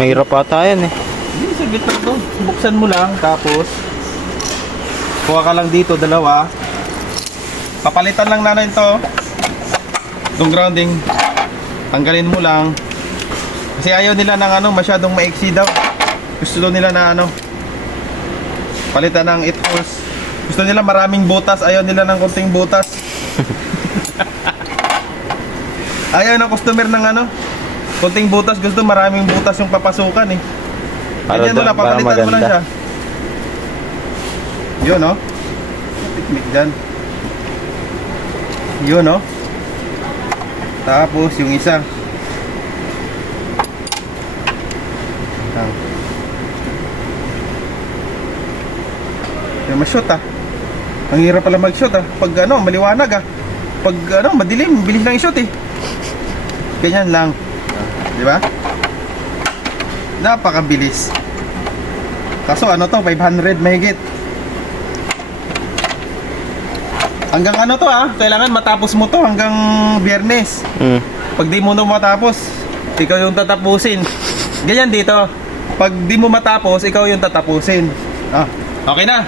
Mahirap ata yan eh. Hindi, saglit lang to. Buksan mo lang, tapos kuha ka lang dito, dalawa. Papalitan lang natin to. Itong grounding, tanggalin mo lang. Kasi ayaw nila ng ano, masyadong maiksi daw. Gusto daw nila na ano, palitan ng 8 holes. Gusto nila maraming butas, ayaw nila ng konting butas. Ayaw ng customer ng ano, konting butas, gusto maraming butas yung papasukan eh. Ganyan mo lang, papalitan mo lang siya. Yun no? Technique dyan. Yun no? Tapos yung isa. Kaya ma-shoot ah. Ang hirap pala mag-shoot ah. Pag ano, maliwanag ah. Pag ano, madilim, bilis lang i-shoot eh. Ganyan lang. Di ba? Napakabilis. Kaso ano to, 500 mahigit. Hanggang ano to ah, kailangan matapos mo to hanggang Biyernes. Pag di mo na matapos, ikaw yung tatapusin. Ganyan dito. Pag di mo matapos, ikaw yung tatapusin. Ah, okay na.